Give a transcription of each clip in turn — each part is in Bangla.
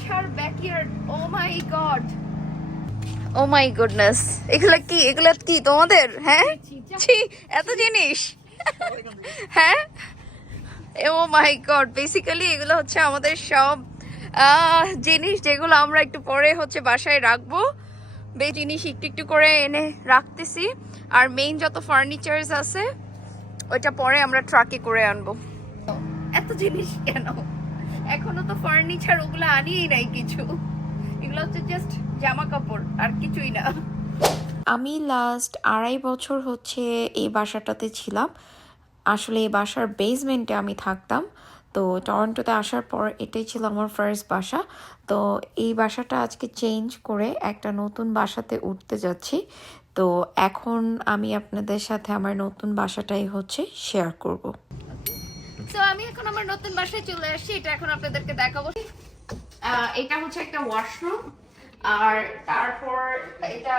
বাসার backyard, oh my god, oh my goodness, এগুলা কি তোমাদের? হ্যাঁ, ছি, এত জিনিস। হ্যাঁ, ও মাই গড, বেসিক্যালি এগুলো হচ্ছে আমাদের সব জিনিস যেগুলো আমরা একটু পরে হচ্ছে বাসায় রাখবো। জিনিস একটু একটু করে এনে রাখতেছি। আর মেইন যত ফার্নিচার্স আছে ওইটা পরে আমরা ট্রাকে করে আনবো। এত জিনিস কেন? এখনো তো ফার্নিচার ওগুলো আনিই নাই কিছু, এগুলো হচ্ছে জাস্ট জামা কাপড় আর কিছুই না। আমি লাস্ট 2.5 বছর হচ্ছে এই বাসাটাতে ছিলাম। আসলে এই বাসার বেসমেন্টে আমি থাকতাম। তো টরন্টোতে আসার পর এটাই ছিল আমার ফার্স্ট বাসা। তো এই বাসাটা আজকে চেঞ্জ করে একটা নতুন বাসাতে উঠতে যাচ্ছি। তো এখন আমি আপনাদের সাথে আমার নতুন বাসাটাই হচ্ছে শেয়ার করব। তো আমি এখন আমার নতুন বাসায় চলে আসছি, এটা এখন আপনাদেরকে দেখাবো। এটা হচ্ছে একটা ওয়াশরুম, আর তারপর এটা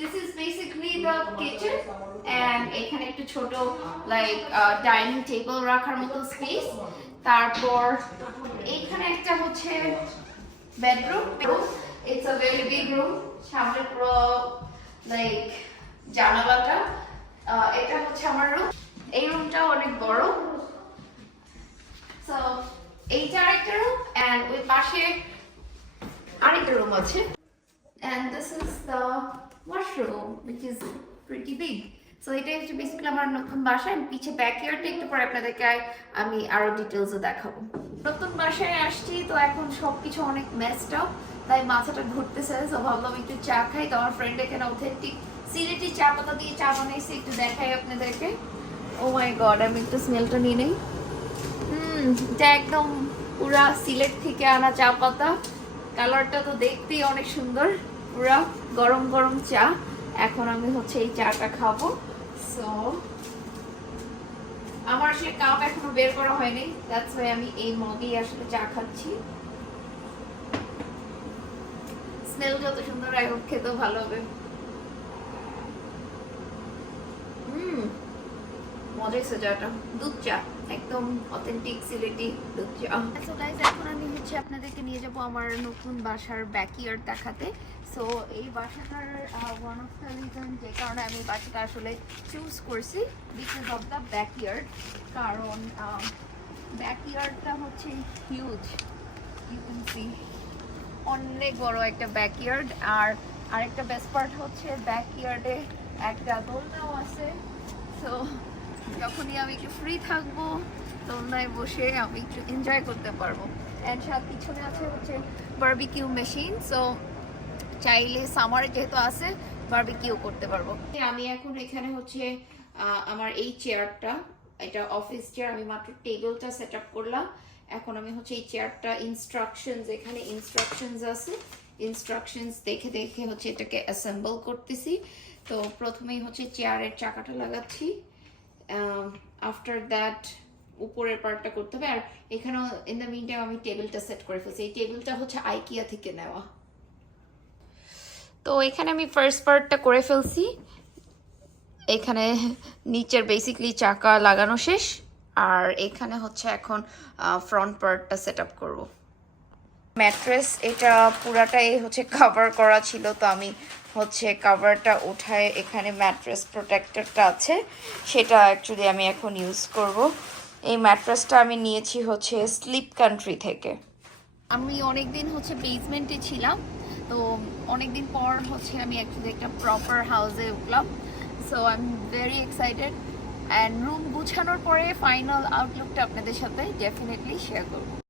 this is basically the kitchen, and এখানে একটু ছোট লাইক ডাইনিং টেবিল রাখার মতো স্পেস। তারপর এইখানে একটা হচ্ছে bedroom, it's a very big room, সামনে পুরো লাইক জানালাটা। এটা হচ্ছে আমার রুম, এই রুমটা অনেক বড়। সো এইটা আরেকটা রুম, এন্ড ওই পাশে আরেকটা রুম আছে, and this is the washroom which is pretty big. So এটা হচ্ছে বেসিক্যালি আমার নতুন বাসা। আমি পিছে ব্যাকইয়ার্ডটা একটু পরে আপনাদেরকে আমি আরো ডিটেইলসে দেখাবো। নতুন বাসায় আসছি তো এখন সবকিছু অনেক মেসড আপ, তাই মাথাটা ঘুরতেছে। তো ভাবলাম একটু চা খাই। তো আমার ফ্রেন্ড এখানে অথেন্টিক সিলেটি চা পাতা দিয়ে চা বানাইছে, একটু দেখাই আপনাদেরকে। ও মাই গড, আমি একটু স্মেলটা নিয়ে নেই। এটা একদম পুরা সিলেট থেকে আনা চা পাতা। কালারটা তো দেখতেই অনেক সুন্দর, পুরা গরম গরম চা। এখন আমি হচ্ছে এই চাটা খাবো। সো আমার সে কাপ এখনো বের করা হয়নি, দ্যাটস ওয়াই আমি এই মগেই আসলে চা খাচ্ছি। স্মেল যত সুন্দর, আই হোপ খেতেও ভালো হবে। মজা হয়েছে চাটা, দুধ চা, একদম অথেন্টিক সিলেটি দুধ চা। সো গাইস, এখন আমি হচ্ছে আপনাদেরকে নিয়ে যাব আমার নতুন বাসার ব্যাকইয়ার্ড দেখাতে। সো এই বাসাটার ওয়ান অফ দ্য রিজন যে কারণে আমি বাসাটা আসলে চুজ করছি, বিকজ অফ দ্য ব্যাকইয়ার্ড। কারণ ব্যাকইয়ার্ডটা হচ্ছে হিউজ, ইউ ক্যান সি, অনেক বড় একটা ব্যাকইয়ার্ড। আর আরেকটা বেস্ট পার্ট হচ্ছে ব্যাকইয়ার্ডে একটা দোলনাও আছে। সো যখনই আমি একটু ফ্রি থাকবো দোলনায় বসে আমি একটু এনজয় করতে পারবো। অ্যান্ড সাথে পিছনে আছে হচ্ছে বারবিকিউ মেশিন, সো চাইলে সামারে যেহেতু আছে বারবিকিউ করতে পারবো। আমি এখন এখানে হচ্ছে আমার এই চেয়ারটা, এটা অফিস চেয়ার, আমি মাত্র টেবিলটা সেট আপ করলাম। এখন আমি হচ্ছে এই চেয়ারটা ইনস্ট্রাকশনস, এখানে ইনস্ট্রাকশনস আছে, ইনস্ট্রাকশনস দেখে দেখে হচ্ছে এটাকে অ্যাসেম্বল করতেছি। তো প্রথমেই হচ্ছে চেয়ারের চাকাটা লাগাচ্ছি, আফটার দ্যাট উপরের পার্টটা করতে হবে। আর এখানেও ইন দ্য মিন টাইম আমি টেবিলটা সেট করে ফেলছি। এই টেবিলটা হচ্ছে আইকিয়া থেকে নেওয়া। তো এখানে আমি ফার্স্ট পার্টটা করে ফেলছি, এখানে নিচের বেসিকলি চাকা লাগানো শেষ। আর এখানে হচ্ছে এখন ফ্রন্ট পার্টটা সেট আপ করবো। ম্যাট্রেস এটা পুরাটাই হচ্ছে কভার করা ছিল, তো আমি হচ্ছে কভারটা উঠায় এখানে ম্যাট্রেস প্রোটেক্টরটা আছে সেটা অ্যাকচুয়ালি আমি এখন ইউজ করব। এই ম্যাট্রেসটা আমি নিয়েছি হচ্ছে স্লিপ কান্ট্রি থেকে। আমি অনেকদিন হচ্ছে বেসমেন্টে ছিলাম, তো অনেকদিন পর হচ্ছে আমি অ্যাকচুয়ালি একটা প্রপার হাউসে উঠলাম। So I am very excited, and room গুছানোর পরে ফাইনাল আউটলুকটা আপনাদের সাথে ডেফিনেটলি শেয়ার করব।